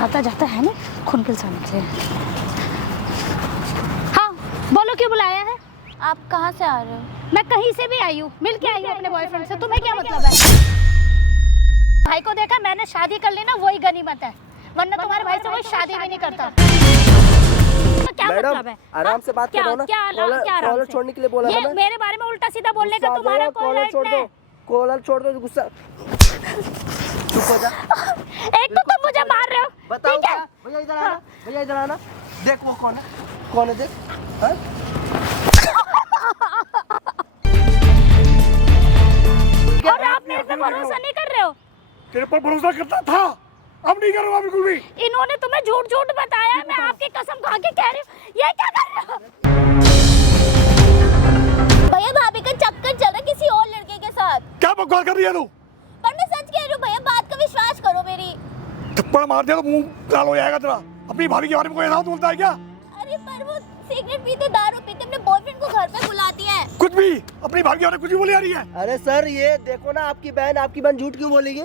आता जाता है नहीं खून के सामने से। हाँ बोलो, क्यों बुलाया है? आप कहाँ से आ रहे हो? मैं कहीं से भी आई हूँ, मिल के आई हूँ अपने बॉयफ्रेंड से। तुम्हें क्या मतलब है? भाई को देखा, मैंने शादी कर ली ना, वही गनीमत है, वरना तुम्हारे भाई से कोई शादी भी नहीं करता। तो क्या मतलब है? आराम से बात करो ना। कॉलर छोड़ने के लिए बोला था। मेरे बारे में उल्टा सीधा बोलने का तुम्हारा कोई राइट नहीं। कॉलर छोड़ दो, गुस्सा चुप हो जा। एक तो तुम मुझे मार रहे हो। बताओ ठीक है? क्या? भैया इधर आना, भैया इधर आना। देख वो कौन है देख। हाँ? और आप मेरे पे भरोसा नहीं कर रहे हो? तेरे पर भरोसा करता था, अब नहीं करूँगा बिल्कुल भी। इन्होंने तुम्हें झूठ झूठ बताया, मैं आपकी कसम खा के कह रही हूँ। ये क्या कर रहे हो? भैया भाभी का चक्कर चल रहा है किसी और लड़के के साथ। क्या बकवास कर रही है तू? पर मैं सच कह रही हूँ भैया, बात का विश्वास करो मेरी। थप्पड़ मार दिया तो मुंह लाल हो जाएगा तेरा। अपनी भाभी के बारे में कोई ऐसा बोलता है क्या? अरे पर वो सिगरेट पीते, दारू पीते, अपने बॉयफ्रेंड को घर पे बुलाती है। कुछ भी अपनी भाभी के बारे में कुछ भी बोली आ रही है। अरे सर ये देखो ना, आपकी बहन झूठ क्यों बोलेगी?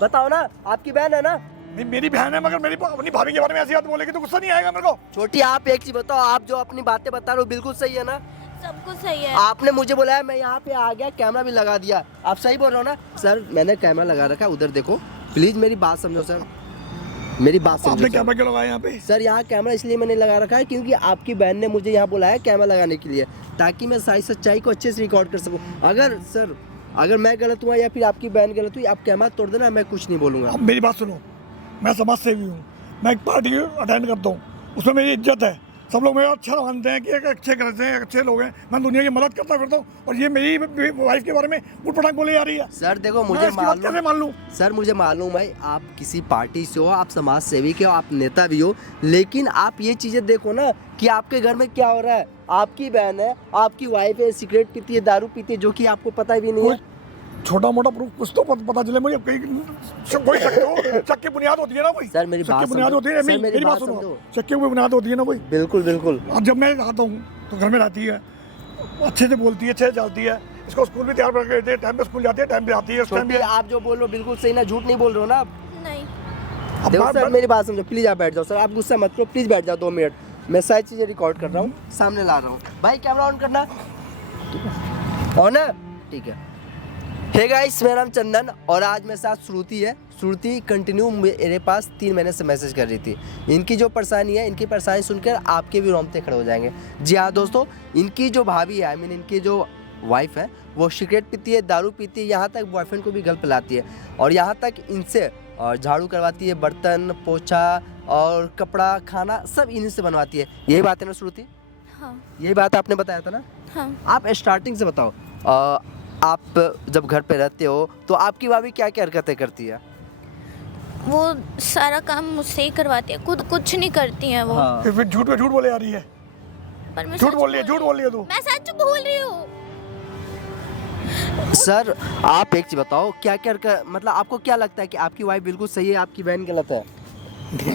बताओ ना, आपकी बहन है ना? मेरी बहन है, मगर मेरी अपनी भाभी के बारे में ऐसी बात बोलेगी तो गुस्सा नहीं आएगा मेरे को? छोटी आप एक चीज बताओ, आप जो अपनी बातें बता रहे हो बिल्कुल सही है ना? सब कुछ सही है। आपने मुझे बुलाया, मैं यहाँ पे आ गया, कैमरा भी लगा दिया। आप सही बोल रहे हो ना? सर मैंने कैमरा लगा रखा है, उधर देखो प्लीज, मेरी बात समझो सर, मेरी बात समझो। आपने कैमरा क्यों लगाया यहाँ पे? सर यहाँ कैमरा इसलिए मैंने लगा रखा है क्योंकि आपकी बहन ने मुझे यहाँ बुलाया कैमरा लगाने के लिए, ताकि मैं सारी सच्चाई को अच्छे से रिकॉर्ड कर सकूँ। अगर मैं गलत हुआ या फिर आपकी बहन गलत हुई, आप कैमरा तोड़ देना, मैं कुछ नहीं बोलूँगा। अब मेरी बात सुनो, मैं समाज सेवी हूँ, मैं एक पार्टी अटेंड करता हूँ, उसमें मेरी इज्जत है। सब लोग मेरा अच्छा मानते हैं कि एक अच्छे करते हैं, अच्छे लोग हैं, मैं दुनिया की मदद करता फिरता हूँ, और ये मेरी वाइफ के बारे में उठपटांग बोले जा रही है। सर देखो मैं मुझे इसकी बात कैसे मान लूँ? सर मुझे मालूम है आप किसी पार्टी से हो, आप समाज सेवी के हो, आप नेता भी हो, लेकिन आप ये चीज़ें देखो ना कि आपके घर में क्या हो रहा है। आपकी बहन है, आपकी वाइफ है, सिगरेट पीती है, दारू पीती है, जो कि आपको पता भी नहीं है। छोटा मोटा प्रूफ कुछ तो पता चले मुझे। कोई शक की बुनियाद होती है ना, कोई सर मेरी बात बुनियाद होती है। मेरी बात सुनो, शक की बुनियाद होती है ना कोई। बिल्कुल। और जब मैं आता हूँ तो घर में रहती है, अच्छे से बोलती है, अच्छे से चलती है, इसको स्कूल भी तैयार कर देते हैं, टाइम पे स्कूल जाती है, टाइम पे आती है। उस टाइम पे आप जो बोल रहे हो बिल्कुल सही ना, झूठ नहीं बोल रहे हो ना आप? नहीं। देखो सर मेरी बात समझो, प्लीज आप बैठ जाओ। सर आप गुस्सा मत करो, प्लीज बैठ जाओ 2 मिनट, मैं सारी चीजें रिकॉर्ड कर रहा हूँ, सामने ला रहा हूँ। भाई कैमरा ऑन करना, ऑन है? ठीक है। हे गाइस, मेरा नाम चंदन और आज मेरे साथ श्रुति है। श्रुति कंटिन्यू मेरे पास 3 महीने से मैसेज कर रही थी। इनकी जो परेशानी है, इनकी परेशानी सुनकर आपके भी रोंगटे खड़े हो जाएंगे। जी हाँ दोस्तों, इनकी जो भाभी है, इनकी जो वाइफ है, वो सिगरेट पीती है, दारू पीती है, यहाँ तक बॉयफ्रेंड को भी गल पिलाती है, और यहाँ तक इनसे झाड़ू करवाती है, बर्तन पोछा और कपड़ा खाना सब इन्हीं से बनवाती है। यही बात है ना श्रुति? हाँ। यही बात आपने बताया था ना? हाँ। आप स्टार्टिंग से बताओ, आप जब घर पे रहते हो तो आपकी भाभी क्या क्या हरकतें करती है? वो सारा काम मुझसे ही करवाती है, खुद कुछ नहीं करती है वो। हाँ। फिर झूठ पे झूठ बोले आ रही है। पर मैं झूठ सच बोल रही है तू। मैं सच बोल रही हूँ। सर आप एक चीज बताओ, क्या क्या मतलब आपको क्या लगता है कि आपकी वाइफ बिल्कुल सही है, आपकी बहन गलत है?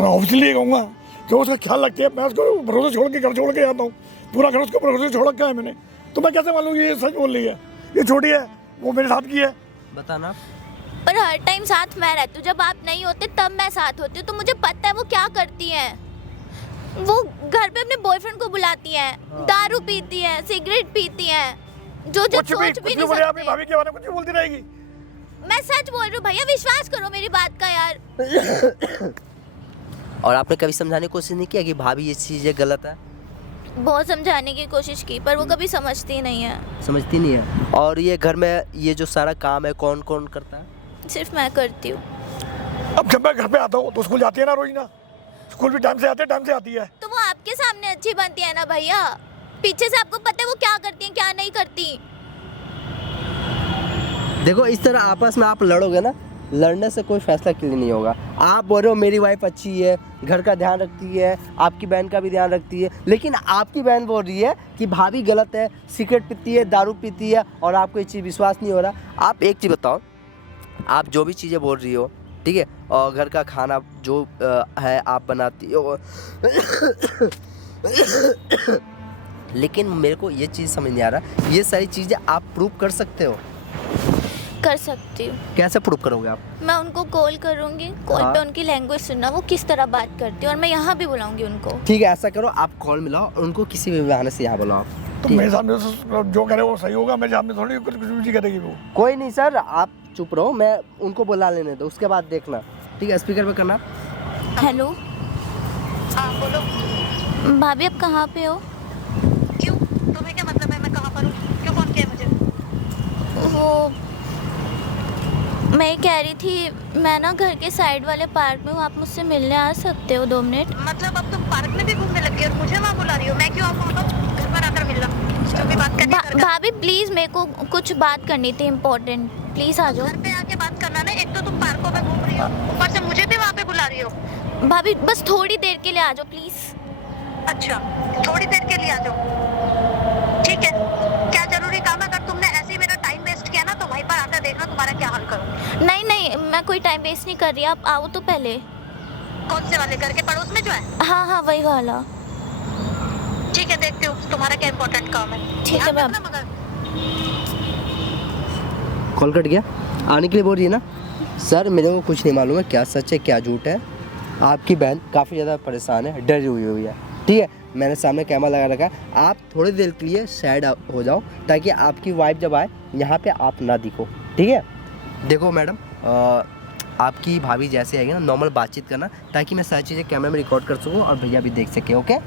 ऑब्वियसली कहूँगा, जो उसका ख्याल रखती है, मैं उसको भरोसे छोड़ के घर छोड़ के आता हूँ, पूरा घर उसको भरोसे छोड़ रखा है मैंने, तो मैं कैसे मानूँ ये सच बोल रही है? ये छोटी है, वो मेरे साथ की है। बताना। पर हर टाइम साथ मैं रहती हूँ, जब आप नहीं होते तब मैं साथ होती हूँ, तो मुझे पता है वो क्या करती है। वो घर पे अपने बॉयफ्रेंड को बुलाती है, दारू पीती है, सिगरेट पीती है, जो सोच भी नहीं सकते। भाभी के बारे में कुछ भी बोलती रहेगी। मैं सच बोल रही हूँ भैया, विश्वास करो मेरी बात का यार। और आपने कभी समझाने की कोशिश नहीं किया कि भाभी ये चीज़ें गलत है? बहुत समझाने की कोशिश की, पर वो कभी समझती नहीं है। समझती नहीं है। और ये घर में ये जो सारा काम है कौन कौन करता है? सिर्फ मैं करती हूँ। अब जब मैं घर पे आता हूँ तो स्कूल जाती है ना रोज ना, स्कूल भी टाइम से आती है। तो वो आपके सामने अच्छी बनती है ना भैया, पीछे से आपको पता है वो क्या करती है क्या नहीं करती। देखो इस तरह आपस में आप लड़ोगे ना, लड़ने से कोई फैसला क्लियर नहीं होगा। आप बोल रहे हो मेरी वाइफ अच्छी है, घर का ध्यान रखती है, आपकी बहन का भी ध्यान रखती है, लेकिन आपकी बहन बोल रही है कि भाभी गलत है, सिगरेट पीती है, दारू पीती है, और आपको ये चीज़ विश्वास नहीं हो रहा। आप एक चीज़ बताओ, आप जो भी चीज़ें बोल रही हो, ठीक है, और घर का खाना जो है आप बनाती हो लेकिन मेरे को ये चीज़ समझ नहीं आ रहा, ये सारी चीज़ें आप प्रूव कर सकते हो? कर सकती हूँ। कैसे प्रूव करोगे आप? मैं उनको कॉल करूँगी, कॉल हाँ। पे उनकी लैंग्वेज सुनना वो किस तरह बात करती है, और मैं यहाँ भी बुलाऊंगी उनको। ठीक है, ऐसा करो, आप कॉल मिलाओ और उनको किसी भी बहाने से यहाँ बुलाओ। तो मेरे सामने जो करे वो सही होगा, मेरे सामने थोड़ी कुछ भी करेगी वो। कोई नहीं सर, आप चुप रहो, मैं उनको बुला लेने दो, उसके बाद देखना। ठीक है, स्पीकर पे करना। हेलो, हाँ बोलो। भाभी आप कहाँ पे हो? क्यों, तुम्हें क्या मतलब है मैं कहाँ पर हूँ? क्यों फोन किया मुझे? वो मैं ये कह रही थी, मैं ना घर के साइड वाले पार्क में हूँ, आप मुझसे मिलने आ सकते हो 2 मिनट? मतलब अब तुम पार्क में भी घूमने लग गई और मुझे वहाँ बुला रही हो? मैं क्यों आऊँ वहाँ पर? घर पर आकर मिलना, जो भी बात करनी है घर भाभी प्लीज मेरे को कुछ बात करनी थी इम्पोर्टेंट, प्लीज आ जाओ। घर पे आके बात करना ना। एक तो तुम पार्कों में घूम रही हो, ऊपर से मुझे भी वहाँ पे बुला रही हो। भाभी बस थोड़ी देर के लिए आ जाओ प्लीज। अच्छा, थोड़ी देर के लिए आ जाओ, ठीक है। क्या जरूरी काम है? अगर तुमने ऐसे ही मेरा टाइम वेस्ट किया ना तो वहीं पर आकर देखना तुम्हारा क्या हाल करूँ। नहीं नहीं, मैं कोई टाइम वेस्ट नहीं कर रही, आप आओ तो पहले। कौन से वाले? घर के पड़ोस में जो है? हाँ हाँ वही वाला। ठीक है, देखती हूँ तुम्हारा क्या इम्पोर्टेंट काम है। ठीक है ध्यान मैम। रखना मगर। कॉल कट गया, आने के लिए बोल रही है ना? सर मेरे को कुछ नहीं मालूम है क्या सच है क्या झूठ है। आपकी बहन काफ़ी ज़्यादा परेशान है, डरी हुई है। ठीक है, मैंने सामने कैमरा लगा रखा है, आप थोड़ी देर के लिए साइड हो जाओ ताकि आपकी वाइफ जब आए यहाँ पे आप ना दिखो। ठीक है, देखो मैडम, आपकी भाभी जैसे आएगी ना नॉर्मल बातचीत करना ताकि मैं सारी चीज़ें कैमरे में रिकॉर्ड कर सकूँ और भैया भी देख सके। ओके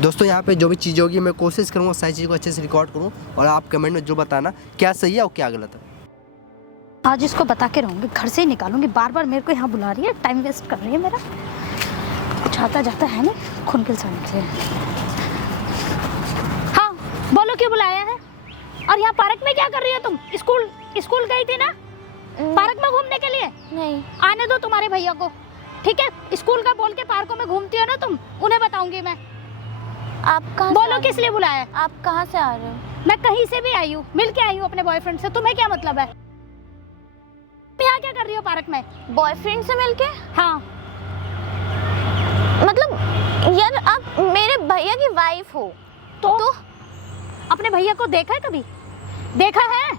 दोस्तों, यहाँ पे जो भी चीज़ें होगी मैं कोशिश करूँगा सारी चीज़ों को अच्छे से रिकॉर्ड करूँ और आप कमेंट में जो बताना क्या सही है और क्या गलत है। आज इसको बता के रहूंगी, घर से ही निकालूंगी। बार बार मेरे को यहाँ बुला रही है, टाइम वेस्ट कर रही है मेरा। कुछ आता जाता है ना, खून के सामने से। हाँ बोलो, क्यों बुलाया है? और यहाँ पार्क में क्या कर रही हो तुम? स्कूल गई थी ना पार्क में घूमने के लिए? नहीं, आने दो तुम्हारे भैया को, ठीक है? स्कूल का बोल के पार्कों में घूमती हो ना तुम, उन्हें बताऊंगी मैं। आप कहाँ बोलो किस लिए बुलाया? आप कहाँ से आ रहे हो? मैं कहीं से भी आई हूँ, मिल के आई हूँ अपने बॉयफ्रेंड से। तुम्हें क्या मतलब है? तुम यहाँ क्या कर रही हो पार्क में? बॉयफ्रेंड से मिलके? हाँ, मतलब यार आप मेरे भैया की वाइफ हो तो अपने भैया को देखा है कभी? देखा है?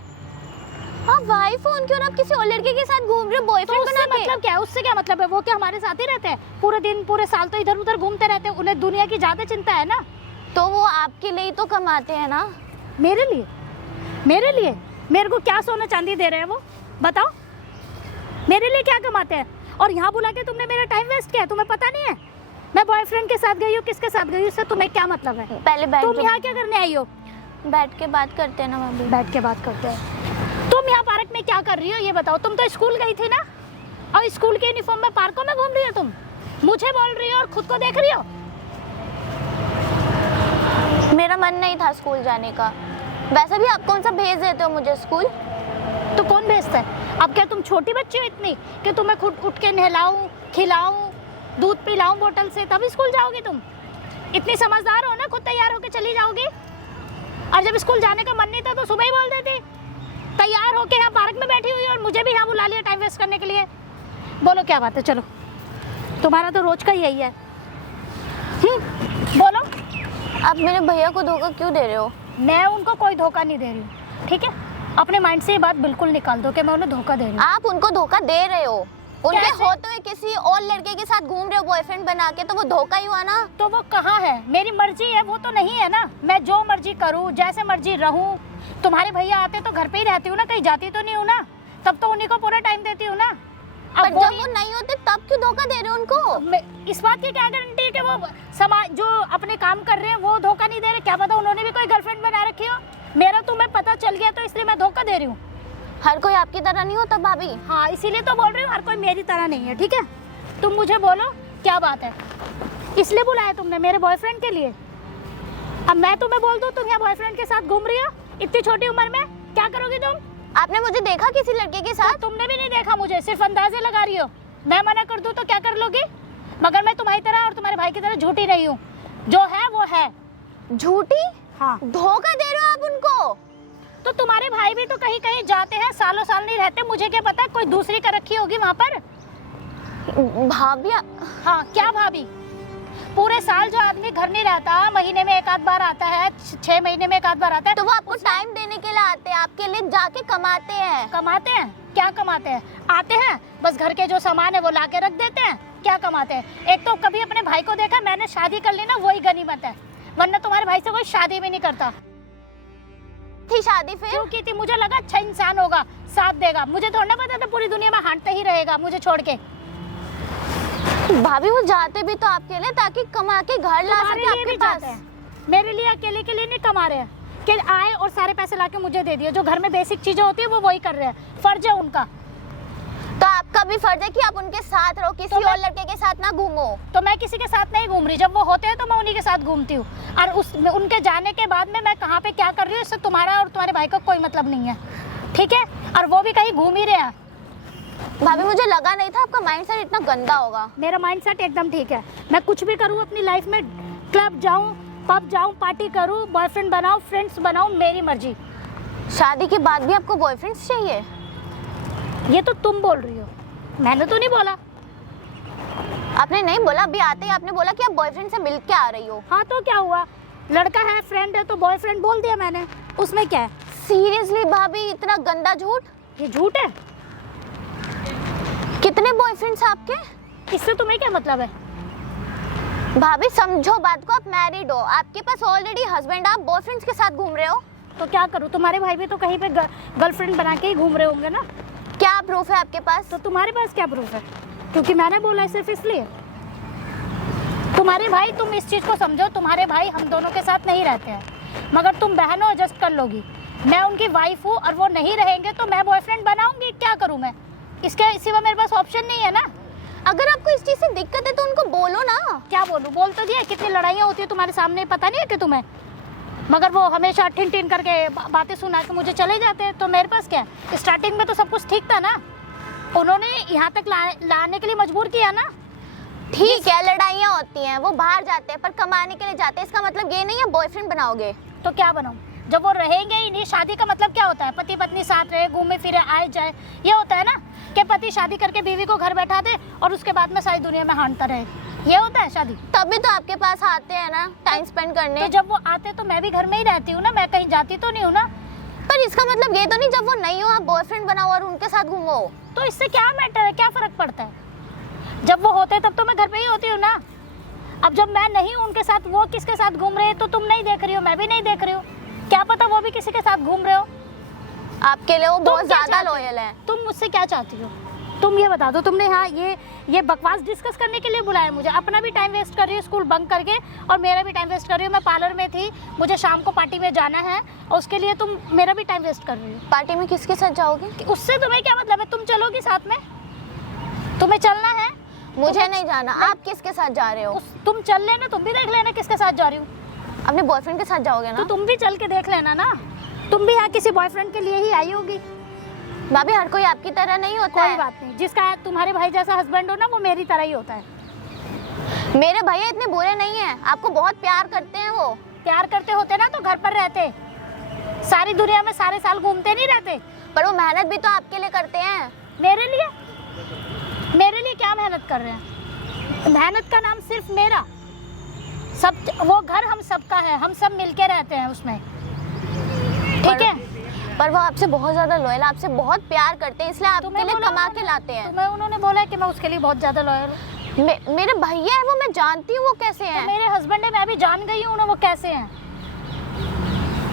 आप वाइफ हो उनकी और आप किसी और लड़के के साथ घूम रहे हो तो बॉयफ्रेंड उससे बना के? मतलब क्या है? उससे क्या मतलब है? वो क्या हमारे साथ ही रहते हैं पूरे दिन पूरे साल? तो इधर उधर घूमते रहते हैं, उन्हें दुनिया की ज्यादा चिंता है ना। तो वो आपके लिए ही तो कमाते हैं ना। मेरे लिए? मेरे को क्या सोना चांदी दे रहे हैं वो? बताओ, मेरे लिए क्या कमाते हैं? और यहाँ बुला के तुमने मेरा टाइम वेस्ट किया, तुम्हें पता नहीं है मैं बॉयफ्रेंड के साथ गई हूँ, किसके साथ गई हूँ, इससे तुम्हें क्या मतलब है? पहले बैठ तुम के यहाँ क्या करने आई हो? बैठ के बात करते हैं ना भाभी। बैठ के बात करते हैं। तुम यहाँ पार्क में क्या कर रही हो ये बताओ? तुम तो स्कूल गई थी ना, और स्कूल के यूनिफॉर्म में पार्कों में घूम रही हो तुम? मुझे बोल रही हो और खुद को देख रही हो? मेरा मन नहीं था स्कूल जाने का। वैसे भी आप कौन सा भेज देते हो मुझे स्कूल? तो कौन भेजता है? अब क्या तुम छोटी बच्ची हो इतनी कि तुम्हें खुद उठ के नहलाऊं, खिलाऊं, दूध पिलाऊं बोतल से, तभी स्कूल जाओगी तुम? इतनी समझदार हो ना, खुद तैयार होके चली जाओगी। और जब स्कूल जाने का मन नहीं था तो सुबह ही बोल देती। तैयार होके यहाँ पार्क में बैठी हुई और मुझे भी यहाँ बुला लिया टाइम वेस्ट करने के लिए। बोलो क्या बात है? चलो, तुम्हारा तो रोज का ही यही है। बोलो। आप मेरे भैया को धोखा क्यों दे रहे हो? मैं उनको कोई धोखा नहीं दे रही हूँ, ठीक है? अपने माइंड से ये बात बिल्कुल निकाल दो कि मैं उन्हें धोखा दे रही हूँ। आप उनको धोखा दे रहे हो। उनके कैसे? होते हुए किसी और लड़के के साथ घूम रहे हो बॉयफ्रेंड बना के, तो वो धोखा ही हुआ ना। तो वो कहाँ है? मेरी मर्जी है, वो तो नहीं है ना। मैं जो मर्जी करूँ, जैसे मर्जी रहूँ। तुम्हारे भैया आते तो घर पे ही रहती हूँ ना, कहीं जाती तो नहीं हूँ ना। तब तो उन्हीं को पूरा टाइम देती हूँ ना। पर अब जब वो नहीं होते तब क्यों धोखा दे रहे हो उनको? इस बात की क्या गारंटी है कि वो समाज जो अपने काम कर रहे हैं वो धोखा नहीं दे रहे? क्या पता उन्होंने भी कोई गर्लफ्रेंड बना रखी हो। मेरा तुम्हें पता चल गया तो इसलिए मैं धोखा दे रही हूँ। हर कोई आपकी तरह नहीं होता भाभी। हाँ, इसीलिए तो बोल रही हूँ, हर कोई मेरी तरह नहीं है, ठीक है? तुम मुझे बोलो क्या बात है? इसलिए बुलाया तुमने मेरे बॉयफ्रेंड के लिए? अब मैं तुम्हें बोल दूँ तुम यहाँ बॉयफ्रेंड के साथ घूम रही हो इतनी छोटी उम्र में, क्या करोगी तुम? आपने मुझे देखा किसी लड़के के साथ? तुमने भी नहीं देखा मुझे, सिर्फ अंदाजे लगा रही हो। मैं मना कर दूँ तो क्या कर लोगी? मगर मैं तुम्हारी तरह और तुम्हारे भाई की तरह झूठी नहीं हूँ। जो है वो है। झूठी? हाँ। धोखा दे रहे हो आप उनको? तो तुम्हारे भाई भी तो कहीं कहीं जाते हैं, सालों साल नहीं रहते। मुझे क्या पता, कोई दूसरी का रखी होगी वहाँ पर। भाभी हाँ, क्या भाभी? पूरे साल जो आदमी घर नहीं रहता, महीने में एक आध बार आता है, 6 महीने में एक आध बार आता है, तो वो आपको टाइम देने के लिए आते हैं, आपके लिए जाके कमाते हैं। कमाते हैं? क्या कमाते हैं? आते हैं बस घर के जो सामान है वो ला के रख देते हैं। क्या कमाते हैं? एक तो कभी अपने भाई को देखा, मैंने शादी कर ली ना, वही गनीमत है, वरना तुम्हारे भाई से कोई शादी भी नहीं करता। थी शादी फिर? क्यों की थी? मुझे लगा अच्छा इंसान होगा, साथ देगा। मुझे थोड़ा ना पता था पूरी दुनिया में हांटते ही रहेगा मुझे छोड़ के। भाभी वो जाते भी तो आपके लिए ताकि कमा के घर ला तुम्हारे सके लिए भी आपके पास। जाते हैं, मेरे लिए अकेले के लिए नहीं कमा रहे हैं कि आए और सारे पैसे लाके मुझे दे दिए। जो घर में बेसिक चीजें होती है वो वही कर रहे हैं, फर्ज है उनका। तो आपका भी फर्ज है कि आप उनके साथ रहो, किसी और लड़के के साथ ना घूमो। तो मैं किसी के साथ नहीं घूम रही, जब वो होते हैं तो मैं उन्हीं के साथ घूमती हूँ। और उनके जाने के बाद में मैं कहाँ पे क्या कर रही हूँ इससे तुम्हारा और तुम्हारे भाई का कोई मतलब नहीं है, ठीक है? और वो भी कहीं घूम ही रहे हैं। भाभी मुझे लगा नहीं था आपका माइंडसेट इतना गंदा होगा। मेरा माइंडसेट एकदम ठीक है। मैं कुछ भी करूँ अपनी लाइफ में, क्लब जाऊँ, पब जाऊँ, पार्टी करूँ, बॉयफ्रेंड बनाऊँ, फ्रेंड्स बनाऊँ, मेरी मर्जी। शादी के बाद भी आपको बॉयफ्रेंड्स चाहिए? ये तो तुम बोल रही हो, मैंने तो नहीं बोला। आपने नहीं बोला, अभी आते ही आपने बोला कि आप बॉयफ्रेंड से मिल के आ रही हो। हाँ तो क्या हुआ, लड़का है, फ्रेंड है तो बॉयफ्रेंड बोल दिया मैंने, उसमें क्या है? सीरियसली भाभी इतना गंदा झूठ? ये झूठ है? कितने बॉयफ्रेंड्स आपके? इससे तुम्हें क्या मतलब है? भाभी समझो बात को, आप मैरिड हो, आपके पास ऑलरेडी हस्बैंड, आप बॉयफ्रेंड्स के साथ घूम रहे हो। तो क्या करूँ? तुम्हारे भाई भी तो कहीं पे गर्लफ्रेंड बना के ही घूम रहे होंगे ना। क्या प्रूफ है आपके पास? तो तुम्हारे पास क्या प्रूफ है? क्योंकि मैंने बोला है सिर्फ इसलिए। तुम्हारे भाई, तुम इस चीज़ को समझो, तुम्हारे भाई हम दोनों के साथ नहीं रहते हैं, मगर तुम बहनों एडजस्ट कर लोगी। मैं उनकी वाइफ हूँ और वो नहीं रहेंगे तो मैं बॉयफ्रेंड बनाऊंगी, क्या करूँ मैं? इसके सिवा मेरे पास ऑप्शन नहीं है ना। अगर आपको इस चीज से दिक्कत है तो उनको बोलो ना। क्या बोलूँ? बोल तो दिया, कितनी लड़ाइयाँ होती है तुम्हारे सामने, पता नहीं है कि तुम्हें? मगर वो हमेशा ठिन ठिन करके बातें सुना के मुझे चले जाते हैं, तो मेरे पास क्या है? स्टार्टिंग में तो सब कुछ ठीक था ना, उन्होंने यहाँ तक लाने के लिए मजबूर किया ना। ठीक है लड़ाइयाँ होती हैं, वो बाहर जाते हैं पर कमाने के लिए जाते हैं, इसका मतलब ये नहीं है बॉयफ्रेंड बनाओगे। तो क्या बनाऊँ जब वो रहेंगे ही नहीं? शादी का मतलब क्या होता है? पति पत्नी साथ रहे, घूमे फिरे, आए जाए, ये होता है ना कि पति शादी करके बीवी को घर बैठा दे और उसके बाद में सारी दुनिया में हांटता रहे, ये होता है शादी? तभी तो आपके पास आते हैं ना टाइम स्पेंड करने। तो जब वो आते तो मैं भी घर में ही रहती हूँ ना, मैं कहीं जाती तो नहीं हूँ ना। पर इसका मतलब ये तो नहीं जब वो नहीं हो आप बॉयफ्रेंड बनाओ और उनके साथ घूमो। तो इससे क्या मैटर है, क्या फर्क पड़ता है? जब वो होते तब तो मैं घर पे ही होती हूँ ना। अब जब मैं नहीं हूँ उनके साथ, वो किसके साथ घूम रहे हैं तो तुम नहीं देख रही हो, मैं भी नहीं देख रही हूँ, क्या पता वो भी किसी के साथ घूम रहे हो। आपके लिए वो बहुत क्या ज्यादा चाहती हो? लॉयल है। तुम मुझसे क्या चाहती हो? तुम ये बता दो। तुमने हाँ ये बकवास डिस्कस करने के लिए बुलाया मुझे? अपना भी टाइम वेस्ट कर रही हो स्कूल बंक करके और मेरा भी टाइम वेस्ट कर रही हो। मैं पार्लर में थी, मुझे शाम को पार्टी में जाना है और उसके लिए तुम मेरा भी टाइम वेस्ट कर रही हो। पार्टी में किसके साथ जाओगे? उससे तुम्हें क्या मतलब है? तुम चलोगी साथ में? तुम्हें चलना है? मुझे नहीं जाना। आप किसके साथ जा रहे हो? तुम चल लेना, तुम भी देख लेना किसके साथ जा रही हूँ। अपने बॉयफ्रेंड के साथ जाओगे ना? तो तुम भी चल के देख लेना ना, तुम भी यहाँ किसी बॉयफ्रेंड के लिए ही आई होगी। भाभी हर कोई आपकी तरह नहीं होता कोई है। बात नहीं, जिसका तुम्हारे भाई जैसा हस्बैंड हो ना वो मेरी तरह ही होता है। मेरे भैया इतने बुरे नहीं हैं, आपको बहुत प्यार करते हैं। वो प्यार करते होते ना तो घर पर रहते, सारी दुनिया में सारे साल घूमते नहीं रहते। पर वो मेहनत भी तो आपके लिए करते हैं। मेरे लिए? मेरे लिए क्या मेहनत कर रहे हैं? मेहनत का नाम सिर्फ मेरा, सब वो घर हम सबका है, हम सब मिलके रहते हैं उसमें, ठीक है? पर वो आपसे बहुत ज्यादा लॉयल, आपसे बहुत प्यार करते हैं, इसलिए आपके लिए कमा के लाते हैं। तुम्हें उन्होंने बोला कि मैं उसके लिए बहुत ज्यादा लॉयल हूँ? मेरे भैया है वो, मैं जानती हूँ वो कैसे हैं। मेरे हस्बैंड है, मैं भी जान गई हूँ ना वो कैसे हैं।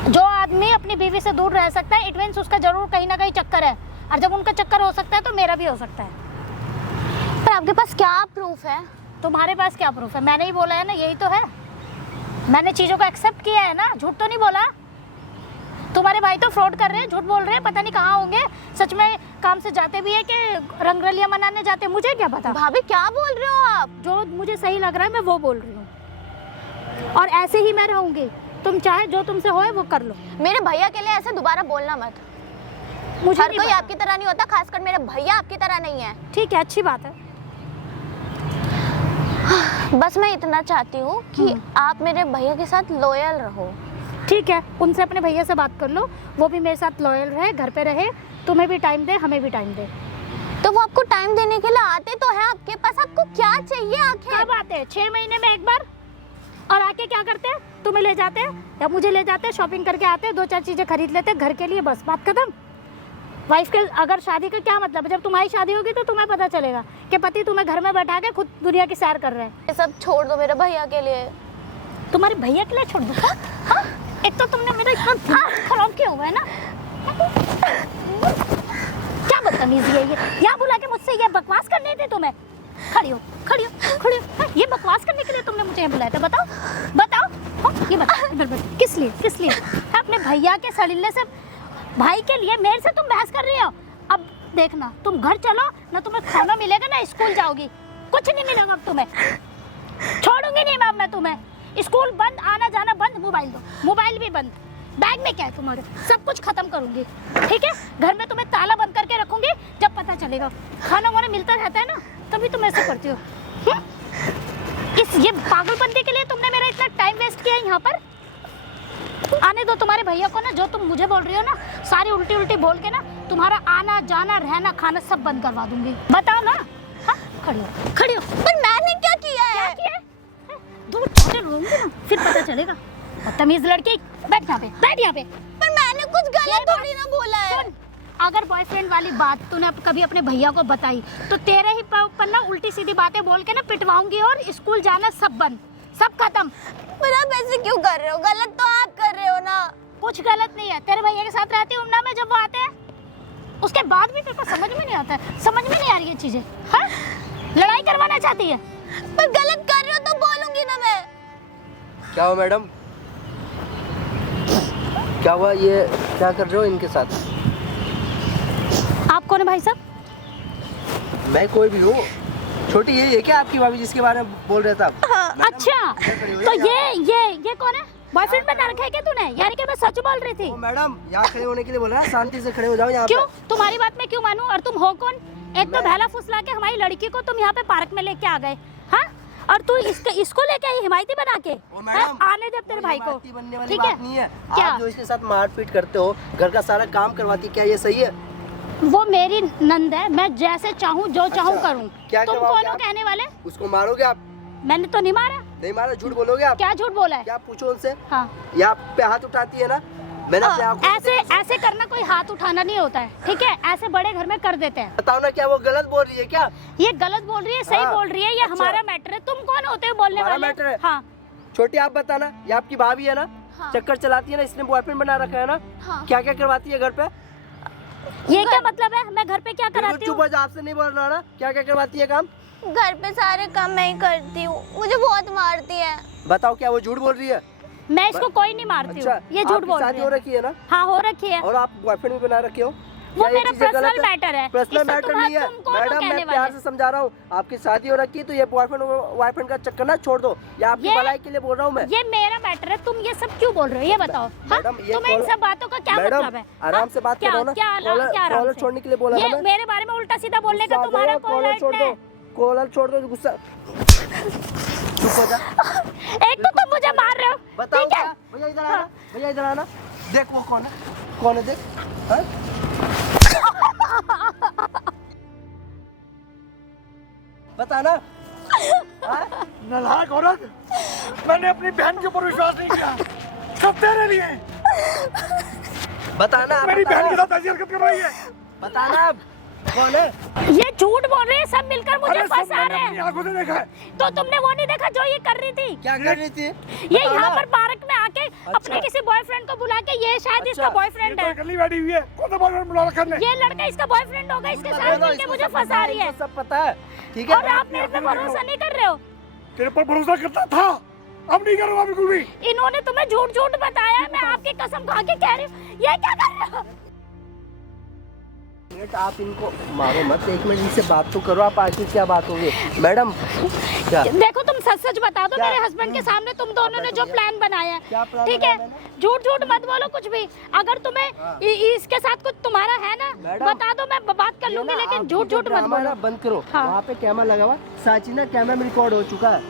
जो आदमी अपनी बीवी से दूर रह सकता है इट मींस उसका जरूर कहीं ना कहीं चक्कर है, और जब उनका चक्कर हो सकता है तो मेरा भी हो सकता है। पर आपके पास क्या प्रूफ है? तुम्हारे पास क्या प्रूफ है? मैंने ही बोला है ना, यही तो है। मैंने चीजों को एक्सेप्ट किया है ना, झूठ तो नहीं बोला। तुम्हारे भाई तो फ्रॉड कर रहे हैं, झूठ बोल रहे हैं, पता नहीं कहाँ होंगे, सच में काम से जाते भी है कि रंगरलियां मनाने जाते, मुझे क्या पता। भाभी क्या बोल रहे हो आप? जो मुझे सही लग रहा है मैं वो बोल रही हूँ, और ऐसे ही मैं रहूंगी। तुम चाहे जो तुमसे होए वो कर लो। मेरे भैया के लिए ऐसे दोबारा बोलना मत। मुझे हर नहीं कोई पता। आपकी तरह नहीं होता, खासकर मेरे भैया आपकी तरह नहीं है। ठीक है, अच्छी बात है। बस मैं इतना चाहती हूँ कि आप मेरे भैया के साथ लॉयल रहो। ठीक है, उनसे अपने भैया से बात कर लो, वो भी मेरे साथ लॉयल रहे, घर पे रहे, तुम्हें भी टाइम दे, हमें भी टाइम दे। तो वो आपको टाइम देने के लिए आते तो है आपके पास, आपको क्या चाहिए आखिर? क्या बात है, 6 महीने में एक बार? और आके क्या करते हैं, तुम्हें ले जाते हैं या मुझे ले जाते हैं, शॉपिंग करके आते हैं, 2-4 चीजें खरीद लेते हैं घर के लिए, बस बात खत्म। वाइफ के अगर शादी का क्या मतलब है, जब तुम्हारी शादी होगी तो तुम्हें पता चलेगा कि पति तुम्हें घर में बैठा के खुद दुनिया की सैर कर रहे हैं। ये सब छोड़ दो मेरे भैया के लिए। तुम्हारे भैया के लिए छोड़ दो? हाँ? एक तो तुमने मेरा इतना दिमाग खराब किया हुआ है ना, क्या बदतमीजी है ये, यहाँ बुला के मुझसे ये बकवास करनी थी तुम्हें। खड़ी हो, खड़ी हो, खड़ी हो। हाँ, ये बकवास करने के लिए तुमने मुझे यहाँ बुलाया था, बताओ बताओ। हाँ, ये बताओ इधर बैठ, किस लिए, किस लिए? हाँ, अपने भैया के सड़ीले से भाई के लिए मेरे से तुम बहस कर रही हो। अब देखना, तुम घर चलो ना, तुम्हें खाना मिलेगा ना स्कूल जाओगी, कुछ नहीं मिलेगा अब तुम्हें, छोड़ूंगी नहीं मैं तुम्हें। स्कूल बंद, आना जाना बंद, मोबाइल दो, मोबाइल भी बंद, बैग में क्या है तुम्हारे, सब कुछ खत्म करूंगी, ठीक है? घर में तुम्हें ताला बंद करके रखूंगी, जब पता चलेगा खाना वाना मिलता रहता है ना, तभी तुम ऐसे करती हो। इस ये पागलपंती के लिए तुमने मेरा इतना टाइम वेस्ट किया यहाँ पर। आने दो तुम्हारे भैया को ना, जो तुम मुझे बोल रही हो ना, सारी उल्टी उल्टी बोल के ना, तुम्हारा आना जाना रहना खाना सब बंद करवा दूंगी, बताओ ना। हाँ, खड़ी हो, खड़ी हो। पर मैंने क्या किया है? क्या किया है? दूर चले रोऊंगी ना, फिर पता चलेगा। बदतमीज लड़की, बैठ यहाँ पे, बैठ यहाँ पे। पर मैंने कुछ गलत थोड़ी ना बोला है। सुन, अगर बॉयफ्रेंड वाली बात तूने कभी अपने भैया को बताई तो तेरे ही पर ना उल्टी सीधी बातें बोल के ना पिटवाऊंगी और स्कूल जाना सब बंद, सब खत्म। पर आप ऐसे क्यों कर रहे हो? गलत तो आप कर रहे हो ना। कुछ गलत नहीं है, तेरे भैया के साथ रहती हूँ ना मैं, जब वो आते हैं उसके बाद भी तेरे को समझ में नहीं आता है, समझ में नहीं आ रही है चीजें। हाँ, लड़ाई करवाना चाहती है। पर गलत कर रहे हो तो बोलूंगी ना मैं। क्या हुआ मैडम, क्या हुआ, ये क्या कर रहे हो इनके साथ? आप कौन है भाई साहब? मैं कोई भी हूँ, छोटी यही है क्या आपकी भाभी जिसके बारे में बोल रहे थे आप? अच्छा, तो ये कौन है? बॉयफ्रेंड बना रखा है क्या तूने? यानी कि मैं सच बोल रही थी। ओ मैडम, यहाँ खड़े होने के लिए बोला ना, शांति से खड़े हो जाओ यहाँ क्यों? पे। तुम्हारी बात मैं क्यों मानूं? और तुम हो कौन? एक तो भैला फुसला के हमारी लड़की को तुम यहाँ पे पार्क में लेके आ गए, हाँ? और तू इसको लेके आई हिमायती बना के? ओ मैडम, आने दे तेरे भाई को, हिमायती बनने वाली ठीक है? बात नहीं है। क्या? आप जो इसके साथ मारपीट करते हो, घर का सारा काम करवाती, क्या ये सही है? वो मेरी नंद है, मैं जैसे चाहूँ जो चाहूँ करूँ। क्या तुम करवाओगे कौन हो आप? कहने वाले? उसको मारोगे आप? मैंने तो नहीं मारा। नहीं मारा, झूठ बोलोगे आप? क्या झूठ बोला है? क्या पूछो उनसे? हाँ, ये आप पे हाथ उठाती है ना, मैंने अपने आंखों से ऐसे करना कोई हाथ उठाना नहीं होता है, ठीक है? ऐसे बड़े घर में कर देते हैं। बताओ ना, क्या वो गलत बोल रही है क्या? ये गलत बोल रही है, सही हाँ, बोल रही है, ये अच्छा। हमारा मैटर है। तुम कौन होते हो बोलने हमारा वाले? मैटर है? हाँ, छोटी आप बताना, ये आपकी भाभी है ना? हाँ। चक्कर चलाती है ना, इसने बॉयफ्रेंड बना रखा है ना? हाँ। क्या क्या करवाती है घर पे? ये क्या मतलब है? मैं घर पे क्या कराती चुप हूँ? हो जा, आपसे नहीं बोल रहा ना, क्या क्या करवाती है काम? घर पे सारे काम मैं ही करती हूँ, मुझे बहुत मारती है। बताओ, क्या वो झूठ बोल रही है? मैं इसको कोई नहीं मारती हूँ, ये झूठ आपकी बोल शादी रही हो है। रखी है ना? हाँ, हो रखी है। और आप बॉयफ्रेंड भी बना रखे हो? वो क्या ये मेरा चीजें गलत पर्सनल मैटर है। पर्सनल इससे मैटर नहीं है तुम कौन हो मैडम, कहने मैं प्यार वाले? से समझा रहा हूँ, आपकी शादी हो रखी है तो ये बॉयफ्रेंड का चक्कर ना छोड़ दो, ये आपकी ये- भलाई के लिए बोल रहा हूँ मैं। ये मेरा मैटर है, तुम ये सब क्यों बोल रहे हो? ये बताओ। हाँ? मैडम, ये तुम्हें इन कॉलर- सब बातों का क्या मैडम, मतलब है? आराम हाँ? से बात क्या- करो ना। क्या आराम कॉलर से? छोड़ने के लिए बोला ये था मैं। मेरे बारे में उल्टा सीधा बोलने का तुम्हारा कोई कॉलर राइट छोड़ नहीं दो, है। कॉलर छोड़ दो, गुस्सा चुप हो जा। एक तो तुम मुझे मार रहे हो, बताओ ठीक है? क्या? भैया इधर आना, भैया इधर आना, देख वो कौन है देख। हाँ? बताना। हाँ? नालायक औरत, मैंने अपनी बहन के ऊपर विश्वास नहीं किया, सब तेरे लिए। बताना आप, मेरी बहन के बताना। साथ ऐसी हरकत कर रही है। बताना आप, कौन है? ये झूठ बोल रहे हैं, सब मिलकर मुझे अरे सब फंसा मैंने रहे अपनी हैं। आंखों से देखा है। तो तुमने वो नहीं देखा जो ये कर रही थी? क्या कर रही थी? ये बताना। यहाँ पर पार्क में आके अपने किसी बॉयफ्रेंड को बुला के, ये शायद इसका अच्छा। बॉयफ्रेंड है, गली बैठी हुई है, कौन सा बॉयफ्रेंड बुला रखा है? ये लड़का इसका बॉयफ्रेंड होगा, इसके साथ बोलो, मिलके इसको मुझे सब पता फंसा रही है। इसको सब पता है, ठीक है? और आप मेरे पे भरोसा नहीं कर रहे हो। तेरे पर भरोसा करता था, अब नहीं करूँगा बिल्कुल भी। इन्होंने तुम्हें झूठ झूठ बताया, मैं आपकी कसम खा के कह रही हूँ। ये क्या कर रहे हो? आप इनको मारो मत, एक मिनट इनसे बात तो करो आप, आखिर क्या बात होगी? मैडम क्या? देखो, तुम सच सच बता दो क्या? मेरे हस्बैंड के सामने तुम दोनों ने जो प्लान बनाया क्या है, प्लान ठीक बनाया है? मैंने? झूठ झूठ मत बोलो कुछ भी। अगर तुम्हें इसके साथ कुछ तुम्हारा है ना, मैडम, बता दो, मैं बात कर लूंगी, लेकिन झूठ झूठ मत बोलो। बंद करो। हाँ। वहाँ पे कैमरा लगा हुआ, साची ना कैमरा में रिकॉर्ड हो चुका है।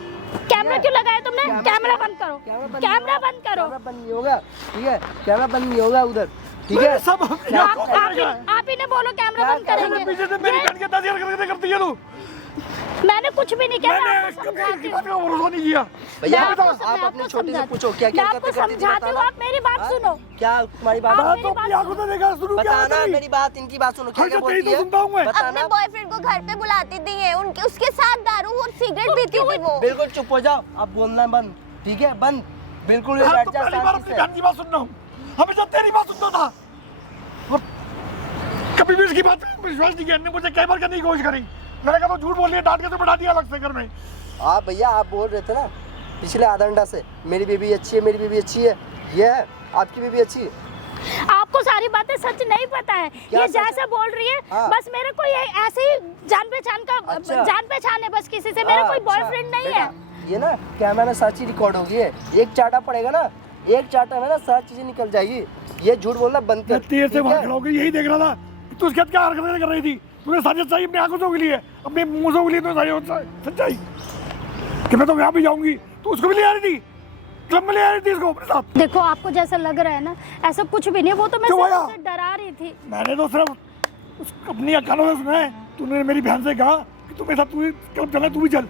कैमरा क्यों लगाया तुमने? कैमरा बंद करो, कैमरा बंद कैमरा बंद करो। कैमरा बंद नहीं होगा, ठीक है? कैमरा बंद नहीं होगा उधर, ठीक है? सब आप ही ने बोलो कैमरा बंद क्या- करेंगे। पीछे से मेरी बहन के साथ ऐसी हरकत करती है तू। मैंने कुछ भी नहीं किया, मैं मैंने आपको कभी समझाती इसकी हूँ। बात का भरोसा नहीं किया। भैया मैं आपको- आप मैं अपनी आपको छोटी से समझाती- पूछो क्या क्या मैं करते आपको करती थी, समझाती हूँ, बताना। आप मेरी बात हाँ? सुनो। क्या तुम्हारी बात आप मैं मेरी तो बात अपनी आंखों से देखा शुरू क्या बताना, है मेरी बात इनकी बात सुनो क्या हर क्या जगह बोलती तो है सुनता हूँ मैं। अपने बताना। बॉयफ्रेंड को घर पे बुलाती थी है, उनके उसके साथ दारू और सिगरेट पीती थी वो। बिल्कुल चुप हो जाओ, आप बोलना बंद, ठीक है, बंद, बिल्कुल हाँ, बैठ तो जा पहली बार शांति अपनी से। बहन की बात सुन रहा हूँ, हमेशा तेरी बात सुनता था और कभी भी इसकी बात पे विश्वास नहीं किया। इन्होंने मुझे कई बार करने की कोशिश करी, मैंने कहा तो झूठ बोल रही है, डांट के तो बैठा दिया अलग से घर में। आप भैया आप बोल रहे थे ना पिछले आधा घंटा से मेरी बेबी अच्छी है, मेरी बेबी अच्छी है, ये है आपकी बेबी अच्छी है। आपको सारी बातें सच नहीं पता है, क्या ये सच है? जैसे बोल रही है हाँ। बस मेरे को ये ऐसे ही जान पहचान का अच्छा। जान पहचान है बस किसी से, मेरा हाँ, कोई अच्छा। बॉयफ्रेंड नहीं बेटा, है। ये ना कैमरा में सारी चीज रिकॉर्ड होगी, एक चाटा पड़ेगा ना, एक चाटा में ना सारी चीजें निकल जाएगी। ये झूठ बोलना बंद कर, मैं तेरे से ठीक वहाँ है? खड़ा होकर यही देख रहा था कि तू उसके साथ क्या हरकतें कर रही थी। तूने सारी सच्चाई अपनी आंखों से उगली है, अपने मुंह से उगली, तो सारी सच्चाई कि मैं तो यहाँ भी जाऊंगी, तो उसको भी ले आ रही थी, क्लब में ले आ रही थी इसको अपने साथ। देखो आपको जैसा लग रहा है ना, ऐसा कुछ भी नहीं, वो तो मैं क्यों सिर्फ आया? उसे डरा रही थी। मैंने तो सिर्फ अपनी कानों से सुना है, तूने मेरी बहन से कहा कि तू मेरे साथ तू क्लब चलना, तू भी चल।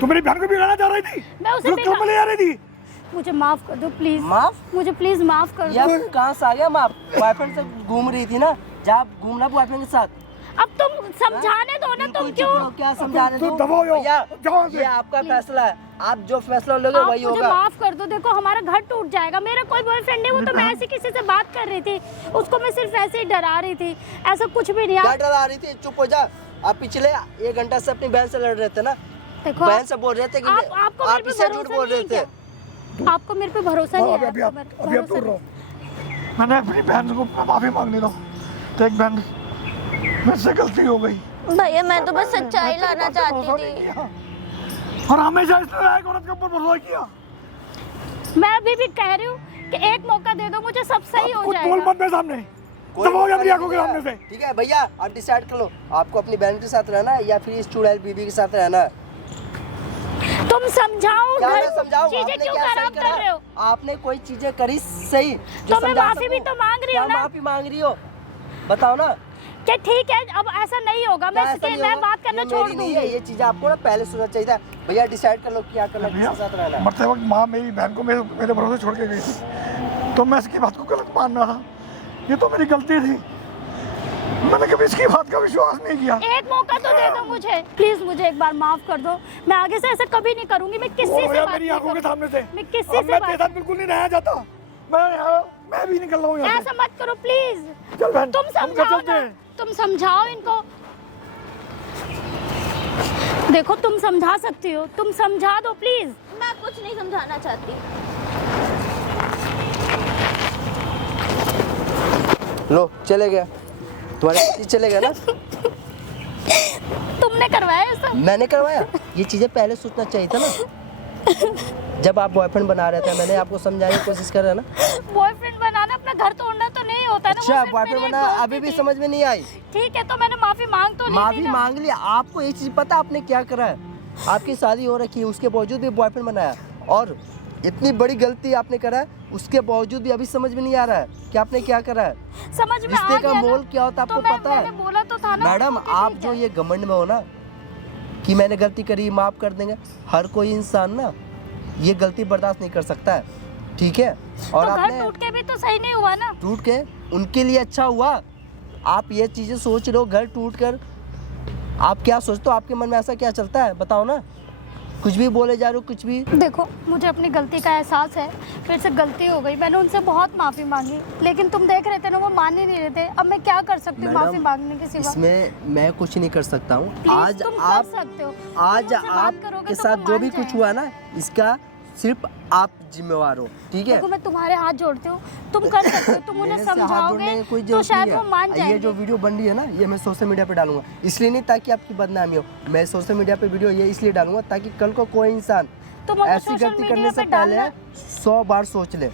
तू मेरी बहन को भी गाना चाह रही थी, मैं उसे तू भी क्लब में ले आ रही थी। मुझे माफ कर दो प्लीज, माफ? मुझे प्लीज माफ कर या दो। कहाँ से आ गया माफ? बॉयफ्रेंड से घूम रही थी ना, जा घूमना बॉयफ्रेंड के साथ। अब तुम समझाने दो ना, तुम बिल्कुल क्यों? चुप रहो, क्या समझा रहे तो तुम? दबाओ यो, भैया जाओ से। ये आपका फैसला है, आप जो फैसला लोगे आप वही मुझे होगा। माफ कर दो, देखो हमारा घर टूट जाएगा, मेरा कोई बॉयफ्रेंड नहीं, वो तो मैं ऐसे किसी से बात कर रही थी, उसको मैं सिर्फ ऐसे ही डरा रही थी, ऐसा कुछ भी नहीं। क्या आप डरा रही थी? चुप हो जा। आप पिछले 1 घंटा से अपनी बहन से लड़ रहे थे ना, देखो बहन से बोल रहे थे कि आपको आप मेरे पे इससे झूठ भरोसा बोल रहे नहीं थे। क्या? आपको मेरे पे भरोसा नहीं है? अभी आपको मेरे पे अब भरोसा दूर नहीं? रहो। मैंने अपनी बहन को माफी मांगने दो, तो एक बहन मुझसे गलती हो गई। भैया मैं तो बस सच्चाई मैं लाना तेरी बात पे भरोसा चाहती नहीं थी। किया। और हमेशा इसने लायक औरत के ऊपर भरोसा किया। मैं अभी भी कह रही हूँ कि एक मौका दे दो मुझे, सब सही हो कुछ बोल जाएगा। मत मेरे सामने, कोई दबाओ मौका अपनी नहीं आंखों के देगा। सामने से। ठीक है भैया, आप डिसाइड कर लो, आपको अपनी बहन के साथ रहना है या फिर इस चुड़ैल बीबी के साथ रहना है। तुम समझाओ, क्या मैं घर समझाऊं? चीजें आपने क्यों क्या सही खराब कर रहे करा? हो? आपने कोई चीजें करी सही जो तो मैं समझा माफी भी सकूं। तो मांग रही हूँ क्या ना। माफी मांग रही हो? बताओ ना। कि ठीक है अब ऐसा नहीं होगा, क्या मैं ऐसा नहीं मैं होगा? बात करना ये छोड़ मेरी नहीं है, दूंगी। ये चीजें आपको ना पहले सोचना चाहिए था। भैया डिसाइड कर लो क्या करना है, भैया किसके साथ रहना है। मरते वक्त माँ मेरी बहन को मेरे भरोसे छोड़ के गई थी, तो मैं इसकी बात को गलत मान रहा था। ये तो मेरी गलती थी, मैंने कभी इसकी बात का विश्वास नहीं किया। एक मौका तो दे दो मुझे प्लीज, मुझे एक बार माफ कर दो, मैं आगे से ऐसा कभी नहीं करूंगी, मैं किसी वो से भैया बात मेरी नहीं आंखों के करूंगी। सामने से मैं किसी अब से मैं बात- तेरे साथ बिल्कुल नहीं रहना चाहता। मैं भी निकल रहा हूँ यहाँ ऐसा मत करो प्लीज, से। चल बहन, तुम हम घर समझाओ चलते ना, हैं। तुम समझाओ इनको। देखो तुम समझा सकती हो, तुम समझा दो प्लीज। मैं कुछ नहीं समझाना चाहती। लो चले गया, तुम्हारे पति चले गए ना। तुमने करवाया ऐसा? मैंने करवाया? ये चीजें पहले सोचना चाहिए था ना, जब आप बॉयफ्रेंड बना रहे थे। मैंने आपको समझाने की कोशिश कर रहा ना। बॉयफ्रेंड बनाना अपना घर तोड़ना तो नहीं होता है ना। वो अच्छा सिर्फ बॉयफ्रेंड मेरी एक बना, दोस्ती अभी भी थी। समझ में नहीं आई। ठीक है तो मैंने माफी मांग तो ली थी माफी ना। मांग लिया। आपको एक चीज पता आपने क्या करा है? आपकी शादी हो रखी है, उसके बावजूद भी बॉयफ्रेंड बनाया, और इतनी बड़ी गलती आपने करा है, उसके बावजूद भी अभी समझ में नहीं आ रहा है कि आपने क्या करा है। समझ में आ रिश्ते का गया ना। मोल क्या होता है तो आपको पता मैंने है? बोला तो था ना मैडम आपको कि आप ठीक जो है। ये घमंड में हो ना कि मैंने गलती करी माफ कर देंगे, हर कोई इंसान ना ये गलती बर्दाश्त नहीं कर सकता है, ठीक है? और तो घर आपने टूट के भी तो सही नहीं हुआ ना। टूट के उनके लिए अच्छा हुआ। आप ये चीजें सोच रहे हो, घर टूट कर आप क्या सोचते हो? आपके मन में ऐसा क्या चलता है बताओ ना? कुछ भी बोले जा रहे हो, कुछ भी। देखो मुझे अपनी गलती का एहसास है, फिर से गलती हो गई, मैंने उनसे बहुत माफ़ी मांगी, लेकिन तुम देख रहे थे ना वो मान ही नहीं रहे थे। अब मैं क्या कर सकती हूँ माफ़ी मैडम, मांगने के सिवा? इसमें मैं कुछ नहीं कर सकता हूँ। प्लीज आज तुम आप कर सकते हो। आज तुम मुझसे बात आप करोगे के तो साथ वो जो मान भी कुछ जाएंगे। हुआ ना, इसका सिर्फ आप जिम्मेवार हो, ठीक है? देखो मैं तुम्हारे हाथ जोड़ती हूँ, तुम कर सकते हो, तुम उन्हें मेरे से हाथ जोड़ने समझाओगे की कोई तो जरूरत शायद नहीं वो है। मान ये जाएंगे। जो वीडियो बन रही है ना, ये मैं सोशल मीडिया पे डालूंगा, इसलिए नहीं ताकि आपकी बदनामी हो। मैं सोशल मीडिया पे वीडियो ये इसलिए डालूंगा ताकि कल को कोई इंसान तुम अगर ऐसी सोशल गलती करने मीडिया से पे पहले डालना 100 बार सोच ले।